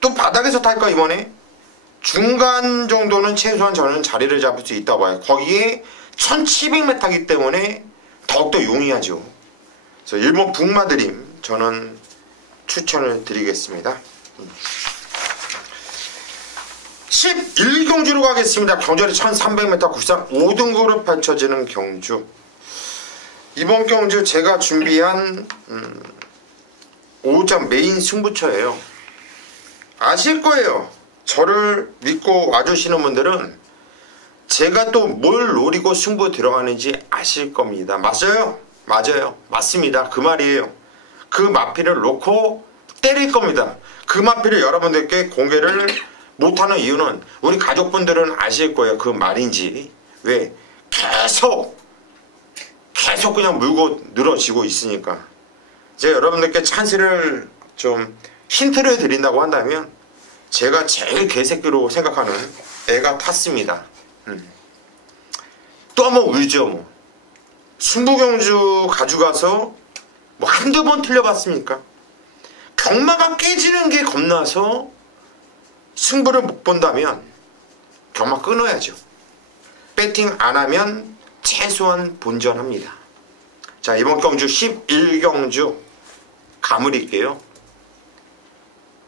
또 바닥에서 탈까 이번에? 중간 정도는 최소한 저는 자리를 잡을 수 있다고 봐요. 거기에 1700m이기 때문에 더욱더 용이하죠. 그래서 일본 북마드림 저는 추천을 드리겠습니다. 11경주로 가겠습니다. 경주리 1300m 국산 5등급으로 펼쳐지는 경주. 이번 경주 제가 준비한 5점 메인 승부처예요. 아실 거예요. 저를 믿고 와주시는 분들은 제가 또 뭘 노리고 승부 들어가는지 아실 겁니다. 맞아요? 맞아요. 맞습니다. 그 말이에요. 그 마필을 놓고 때릴 겁니다. 그 마필을 여러분들께 공개를 못하는 이유는 우리 가족분들은 아실 거예요. 그 말인지. 왜? 계속 그냥 물고 늘어지고 있으니까. 제가 여러분들께 찬스를 좀 힌트를 드린다고 한다면 제가 제일 개새끼로 생각하는 애가 탔습니다. 또 한번 울죠. 뭐 승부경주 가져가서 뭐 한두 번 틀려봤습니까? 경마가 깨지는 게 겁나서 승부를 못 본다면 경마 끊어야죠. 배팅 안 하면 최소한 본전합니다. 자, 이번 경주 11경주 가물일게요.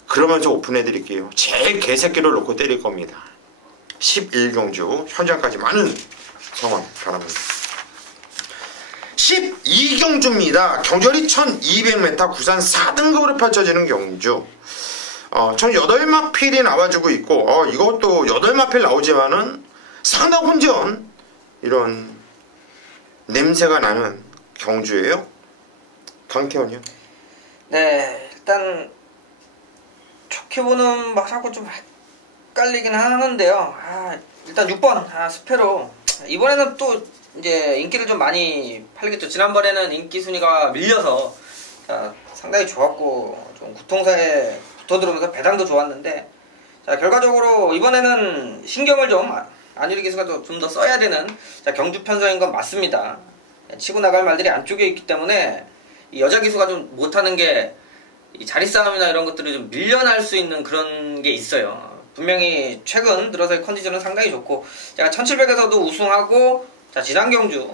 그러면서 오픈해드릴게요. 제일 개새끼를 놓고 때릴 겁니다. 11경주 현장까지 많은 성원 바랍니다. 12경주입니다. 경주리 1200m 구산 4등급으로 펼쳐지는 경주. 전 8마필이 나와주고 있고, 이것도 8마필 나오지만은 상당 혼전 이런 냄새가 나는 경주예요. 강태원이요? 네, 일단 좋게 보는 맛하고 좀 헷갈리긴 하는데요. 일단 6번 스페로. 이번에는 또 이제 인기를 좀 많이 팔리겠죠. 지난번에는 인기 순위가 밀려서 상당히 좋았고 좀 구통사에 붙어 들어오면서 배당도 좋았는데, 자, 결과적으로 이번에는 신경을 좀 안유리 기수가 좀 더 써야 되는 경주 편성인 건 맞습니다. 치고 나갈 말들이 안쪽에 있기 때문에 이 여자 기수가 좀 못하는 게 이 자리 싸움이나 이런 것들을 좀 밀려날 수 있는 그런 게 있어요. 분명히 최근 들어서의 컨디션은 상당히 좋고, 제가 1700에서도 우승하고, 자, 지난 경주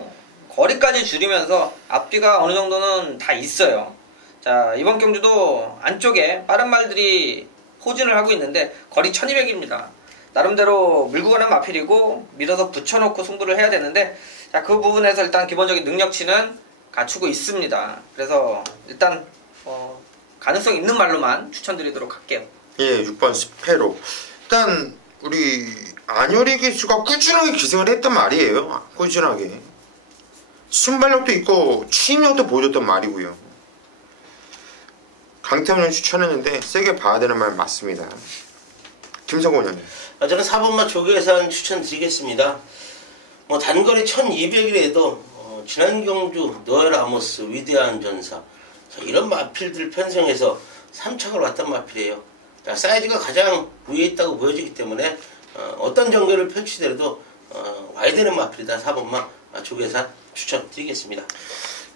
거리까지 줄이면서 앞뒤가 어느 정도는 다 있어요. 자, 이번 경주도 안쪽에 빠른 말들이 포진을 하고 있는데 거리 1200입니다. 나름대로 물고 가는 마필이고 밀어서 붙여놓고 승부를 해야 되는데, 자, 그 부분에서 일단 기본적인 능력치는 갖추고 있습니다. 그래서 일단 가능성 있는 말로만 추천드리도록 할게요. 예, 6번 스페로. 일단 우리 안효리 기수가 꾸준하게 기승을 했단 말이에요. 꾸준하게 순발력도 있고 추임력도 보여줬단 말이고요. 강태훈을 추천했는데 세게 봐야 되는 말 맞습니다. 김성곤 형님. 저는 4번마 조계산 추천드리겠습니다. 뭐 단거리 1200이라도 지난 경주 노엘 아모스 위대한 전사, 자, 이런 마필들 편성해서 3착을 왔던 마필이에요. 자, 사이즈가 가장 위에 있다고 보여지기 때문에 어떤 전개를 펼치더라도 와야 되는 마필이다. 4번마 조계산 추천드리겠습니다.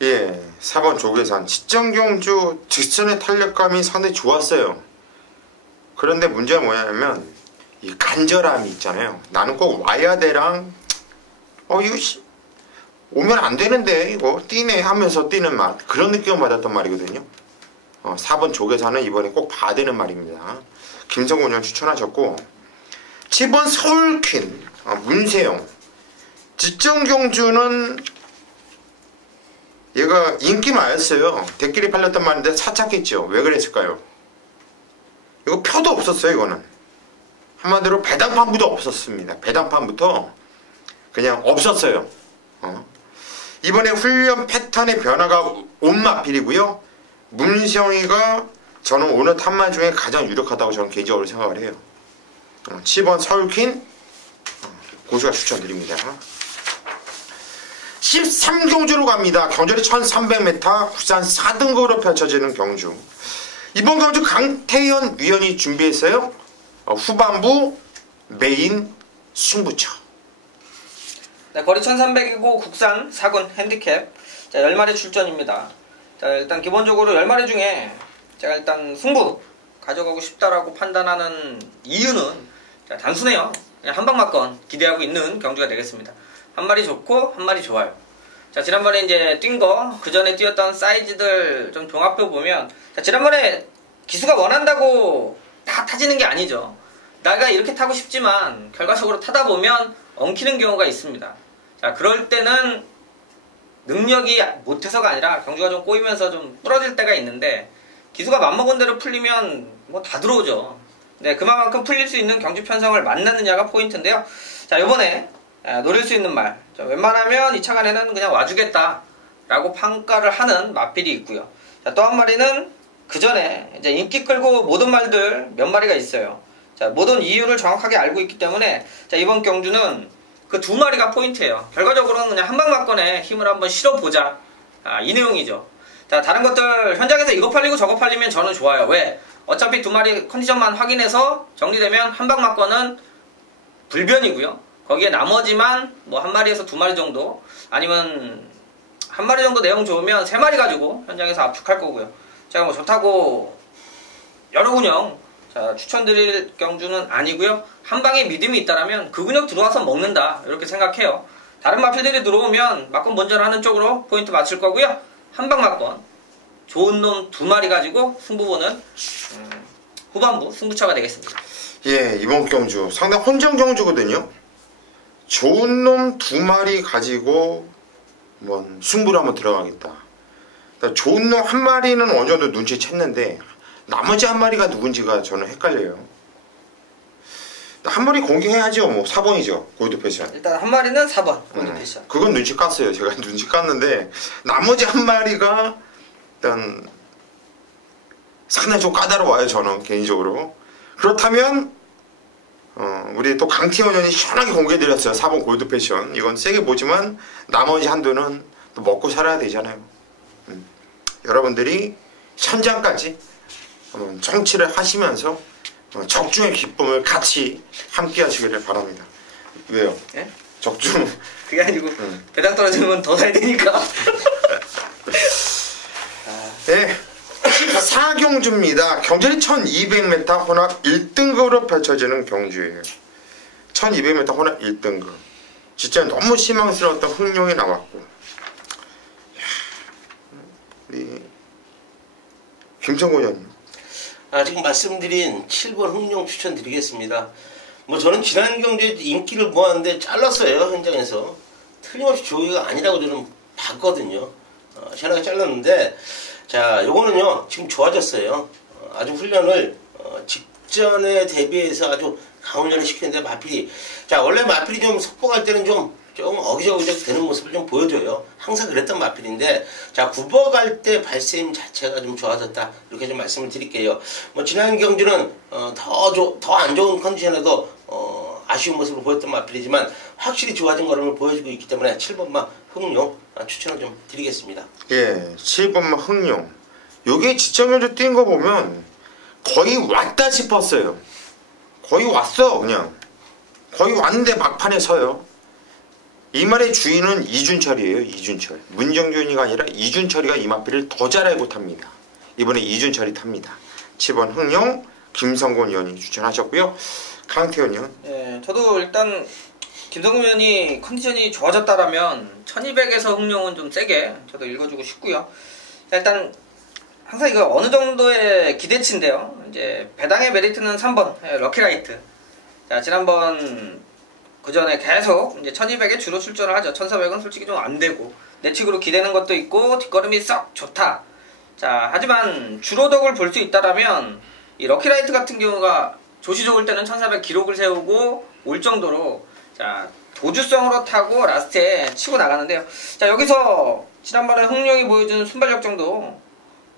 예, 4번 조계산. 직전 경주 직전의 탄력감이 상당히 좋았어요. 그런데 문제가 뭐냐면 이 간절함이 있잖아요. 나는 꼭 와야 돼랑 이거 오면 안 되는데 이거 뛰네 하면서 뛰는 맛, 그런 느낌을 받았단 말이거든요. 4번 조계산은 이번에 꼭 봐야 되는 말입니다. 김성곤 형 추천하셨고, 7번 서울퀸 문세영. 직전 경주는 얘가 인기 많았어요. 대끼리 팔렸단 말인데 사착했죠. 왜 그랬을까요? 이거 표도 없었어요. 이거는 한마디로 배당판부터 없었습니다. 배당판부터 그냥 없었어요. 이번에 훈련 패턴의 변화가 온 마필이고요. 문시영이가 저는 오늘 탑말 중에 가장 유력하다고 저는 개인적으로 생각을 해요. 7번 서울퀸 고수가 추천드립니다. 13경주로 갑니다. 경절이 1300m, 국산 4등급으로 펼쳐지는 경주. 이번 경주 강태현 위원이 준비했어요. 후반부 메인 승부처. 네, 거리 1300이고 국산 4군 핸디캡. 자, 10마리 출전입니다. 자, 일단 기본적으로 10마리 중에 제가 일단 승부 가져가고 싶다라고 판단하는 이유는 자, 단순해요. 그냥 한방맞건 기대하고 있는 경주가 되겠습니다. 한 마리 좋고 한 마리 좋아요. 자, 지난번에 이제 뛴 거, 그 전에 뛰었던 사이즈들 좀 종합해 보면, 자, 지난번에 기수가 원한다고 다 타지는 게 아니죠. 내가 이렇게 타고 싶지만 결과적으로 타다 보면 엉키는 경우가 있습니다. 자, 그럴 때는 능력이 못해서가 아니라 경주가 좀 꼬이면서 좀 부러질 때가 있는데, 기수가 맘먹은 대로 풀리면 뭐 다 들어오죠. 네, 그만큼 풀릴 수 있는 경주 편성을 만나느냐가 포인트인데요. 자, 요번에 노릴 수 있는 말. 자, 웬만하면 이 차간에는 그냥 와주겠다 라고 평가를 하는 마필이 있고요. 자, 또 한 마리는 그 전에 이제 인기 끌고 모든 말들 몇 마리가 있어요. 자, 모든 이유를 정확하게 알고 있기 때문에 자, 이번 경주는 그 두 마리가 포인트예요. 결과적으로는 그냥 한방맞건에 힘을 한번 실어보자. 이 내용이죠. 자, 다른 것들 현장에서 이거 팔리고 저거 팔리면 저는 좋아요. 왜? 어차피 두 마리 컨디션만 확인해서 정리되면 한방맞건은 불변이고요. 거기에 나머지만 뭐 한 마리에서 두 마리 정도, 아니면 한 마리 정도 내용 좋으면 세 마리 가지고 현장에서 압축할 거고요. 제가 뭐 좋다고 여러 군형 자, 추천드릴 경주는 아니고요. 한 방에 믿음이 있다라면 그 근육 들어와서 먹는다 이렇게 생각해요. 다른 마필들이 들어오면 맞건 먼저 하는 쪽으로 포인트 맞출 거고요. 한 방 맞건 좋은 놈 두 마리 가지고 승부 보는 후반부 승부처가 되겠습니다. 예, 이번 경주 상당히 혼전 경주거든요. 좋은 놈 두 마리 가지고 승부를 한번 들어가겠다. 그러니까 좋은 놈 한 마리는 어느 정도 눈치챘는데 나머지 한 마리가 누군지가 저는 헷갈려요. 한 마리 공개해야죠. 뭐 4번이죠. 골드 패션. 일단 한 마리는 4번 골드 패션. 그건 눈치 깠어요. 제가 눈치 깠는데 나머지 한 마리가 일단 상당히 좀 까다로워요. 저는 개인적으로. 그렇다면 우리 또 강태현 의원이 시원하게 공개해드렸어요. 4번 골드 패션. 이건 세게 보지만 나머지 한도는 또 먹고 살아야 되잖아요. 여러분들이 현장까지 한번 청취를 하시면서 적중의 기쁨을 같이 함께 하시기를 바랍니다. 왜요? 예? 적중. 그게 아니고 배당 떨어지면 더 사야 되니까. 네. 4경주입니다. 경절이 1200m 혼합 1등급으로 펼쳐지는 경주예요. 1200m 혼합 1등급. 진짜 너무 실망스러웠던 흥룡이 나왔고. 우리 김성곤 의원님. 지금 말씀드린 7번 흥룡 추천드리겠습니다. 뭐 저는 지난 경주에 인기를 모았는데 잘랐어요. 현장에서. 틀림없이 조이가 아니라고 저는 봤거든요. 시원하게 잘랐는데 자, 요거는요 지금 좋아졌어요. 아주 훈련을 직전에 대비해서 아주 강훈련을 시키는데 마필이 자, 원래 마필이 좀 속보갈 때는 좀 어기저기 되는 모습을 좀 보여줘요. 항상 그랬던 마필인데 자, 굽어갈 때 발세임 자체가 좀 좋아졌다 이렇게 좀 말씀을 드릴게요. 뭐 지난 경주는 더 안 좋은 컨디션에도 아쉬운 모습을 보였던 마필이지만 확실히 좋아진 걸음을 보여주고 있기 때문에 7번마 흥룡 추천을 좀 드리겠습니다. 예, 7번마 흥룡. 요게 직전 경주 뛴 거 보면 거의 왔다 싶었어요. 거의 왔어. 그냥 거의 왔는데 막판에 서요. 이 말의 주인은 이준철이에요. 이준철. 문정균이가 아니라 이준철이가 이 마필을 더 잘 알고 탑니다. 이번에 이준철이 탑니다. 7번 흥룡 김성곤 의원이 추천하셨고요. 강태현 의원. 예, 저도 일단 김성곤 의원이 컨디션이 좋아졌다라면 1200에서 흥룡은 좀 세게 저도 읽어주고 싶고요. 자, 일단 항상 이거 어느 정도의 기대치인데요. 이제 배당의 메리트는 3번 럭키라이트. 자, 지난번 그 전에 계속 이제 1200에 주로 출전을 하죠. 1400은 솔직히 좀 안 되고 내측으로 기대는 것도 있고 뒷걸음이 썩 좋다. 자, 하지만 주로덕을 볼 수 있다라면 이 럭키라이트 같은 경우가 조시 좋을 때는 1400 기록을 세우고 올 정도로 자, 도주성으로 타고 라스트에 치고 나가는데요. 자, 여기서 지난번에 흥룡이 보여준 순발력 정도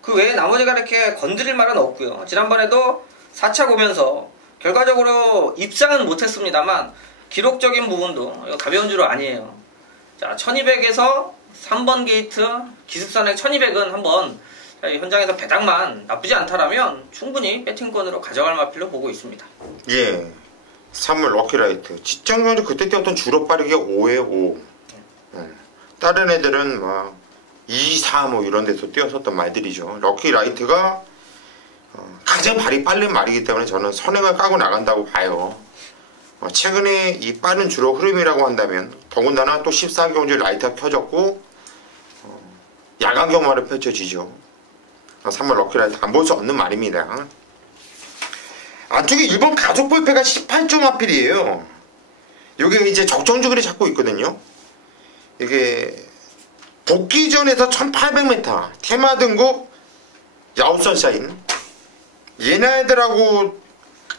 그 외에 나머지가 이렇게 건드릴 말은 없고요. 지난번에도 4차 보면서 결과적으로 입상은 못했습니다만 기록적인 부분도 이거 가벼운 주로 아니에요. 자, 1200에서 3번 게이트 기습선액 1200은 한번 현장에서 배당만 나쁘지 않다라면 충분히 배팅권으로 가져갈 마필로 보고 있습니다. 예. 3월 럭키라이트. 직전경주 그때 뛰었던 주로 빠르게 5에 5. 다른 애들은 막 2, 4 뭐 이런 데서 뛰었었던 말들이죠. 럭키라이트가 가장 발이 빠른 말이기 때문에 저는 선행을 까고 나간다고 봐요. 최근에 이 빠른 주로 흐름이라고 한다면 더군다나 또 14경주 라이트가 켜졌고 야간 경마를 펼쳐지죠. 3월 럭키라이트 안 볼 수 없는 말입니다. 안쪽에 1번 가족 볼패가 18점 하필이에요. 이게 이제 적정주기를 잡고 있거든요. 이게 복귀전에서 1800m 테마 등급 야웃선샤인 얘네들하고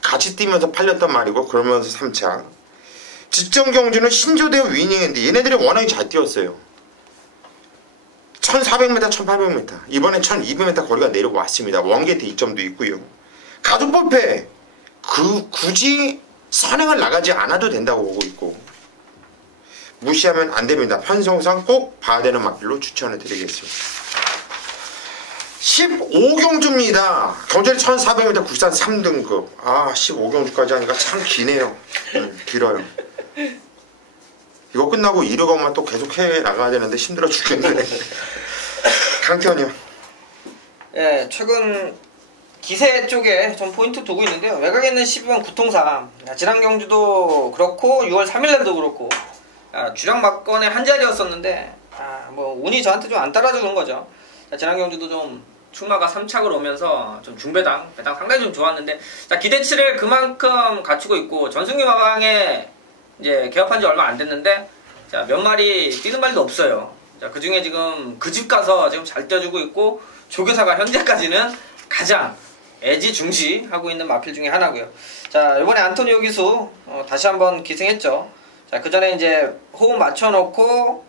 같이 뛰면서 팔렸단 말이고 그러면서 3차 직전 경주는 신조대와 위닝인데 얘네들이 워낙에 잘 뛰었어요. 1400m 1800m 이번에 1200m 거리가 내려고 왔습니다. 원게이트 2점도 있고요. 가족 볼패 굳이 선행을 나가지 않아도 된다고 보고 있고 무시하면 안됩니다. 편성상 꼭 봐야 되는 마필로 추천을 드리겠습니다. 15경주입니다. 경주는 1400m 국산 3등급. 15경주까지 하니까 참 기네요. 길어요. 이거 끝나고 1호건만 또 계속 해 나가야 되는데 힘들어 죽겠네. 강태현이요. 예, 최근 기세 쪽에 좀 포인트 두고 있는데요. 외곽에 있는 12번 구통사 지난 경주도 그렇고 6월 3일날도 그렇고 주력 막건의 한 자리였었는데 뭐 운이 저한테 좀 안 따라주는 거죠. 지난 경주도 좀 출마가 3착을 오면서 좀 중배당 상당히 좀 좋았는데 기대치를 그만큼 갖추고 있고 전승규 마방에 이제 개업한 지 얼마 안 됐는데 몇 마리 뛰는 말도 없어요. 그 중에 지금 그 집 가서 지금 잘 뛰어주고 있고 조교사가 현재까지는 가장 애지중지하고 있는 마필 중에 하나고요. 자, 이번에 안토니오 기수 다시 한번 기승했죠. 자, 그 전에 이제 호흡 맞춰놓고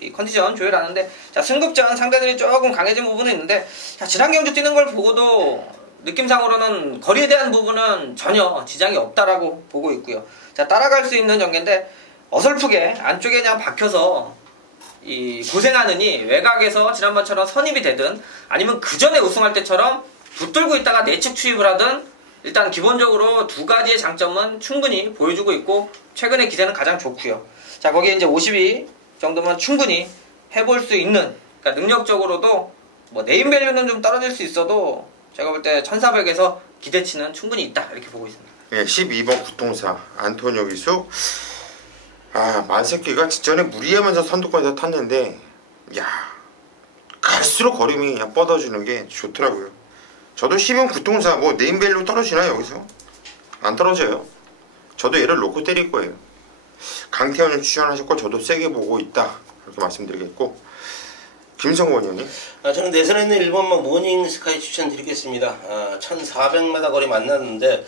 이 컨디션 조율하는데 승급전 상대들이 조금 강해진 부분은 있는데 지난 경주 뛰는 걸 보고도 느낌상으로는 거리에 대한 부분은 전혀 지장이 없다라고 보고 있고요. 자, 따라갈 수 있는 전개인데 어설프게 안쪽에 그냥 박혀서 이 고생하느니 외곽에서 지난번처럼 선입이 되든 아니면 그 전에 우승할 때처럼 붙들고 있다가 내측 추입을 하든 일단 기본적으로 두 가지의 장점은 충분히 보여주고 있고 최근의 기세는 가장 좋고요. 자, 거기에 이제 52 정도면 충분히 해볼 수 있는, 그러니까 능력적으로도 뭐 네임밸류는 좀 떨어질 수 있어도 제가 볼 때 1400에서 기대치는 충분히 있다 이렇게 보고 있습니다. 예, 12번 구통사 안토니오 기수. 만새끼가 직전에 무리하면서 선두권에서 탔는데 갈수록 걸음이 그냥 뻗어주는 게 좋더라고요. 저도 12번 구통사 뭐 네임밸류 떨어지나요 여기서? 안 떨어져요. 저도 얘를 놓고 때릴 거예요. 강태현님 추천하셨고 저도 세게 보고 있다 이렇게 말씀드리겠고 김성권 의원님. 저는 내선에 있는 1번만 모닝 스카이 추천드리겠습니다. 1400m 거리 만났는데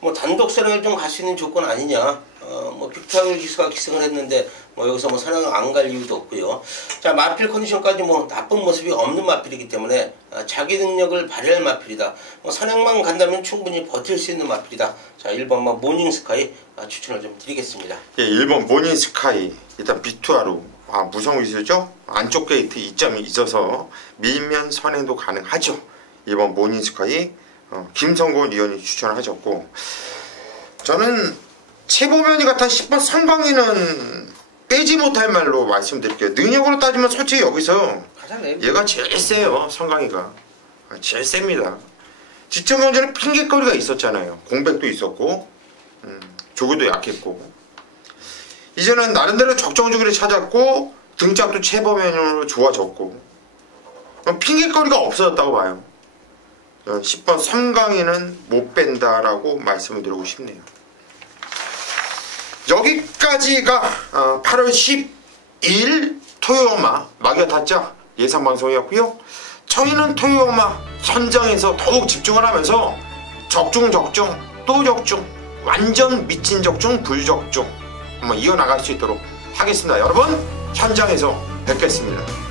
뭐 단독 선행을 좀 갈 수 있는 조건 아니냐. 뭐 빅타울 기수가 기승을 했는데 뭐 여기서 뭐 선행을 안 갈 이유도 없고요. 자, 마필 컨디션까지 뭐 나쁜 모습이 없는 마필이기 때문에 자기 능력을 발휘할 마필이다. 뭐 선행만 간다면 충분히 버틸 수 있는 마필이다. 자, 1번만 모닝 스카이 추천을 좀 드리겠습니다. 예, 1번 모닝 스카이 일단 비투하루 무성 위수죠. 안쪽 게이트 2점이 있어서 밀면 선행도 가능하죠. 1번 모닝 스카이 김성곤 의원이 추천하셨고 저는 최보면이 같은 10번 성광이는 빼지 못할 말로 말씀드릴게요. 능력으로 따지면 솔직히 여기서 얘가 제일 세요. 성광이가 제일 셉니다. 직전 경주는 핑계거리가 있었잖아요. 공백도 있었고 조교도 약했고 이제는 나름대로 적정주기를 찾았고 등짝도 최보면으로 좋아졌고 핑계거리가 없어졌다고 봐요. 10번 성광이는 못 뺀다라고 말씀을 드리고 싶네요. 여기까지가 8월 12일 토요엄마 마기와 예상 방송이었고요. 저희는 토요엄마 현장에서 더욱 집중을 하면서 적중 또 적중, 완전 미친 적중 불적중 한번 이어나갈 수 있도록 하겠습니다. 여러분 현장에서 뵙겠습니다.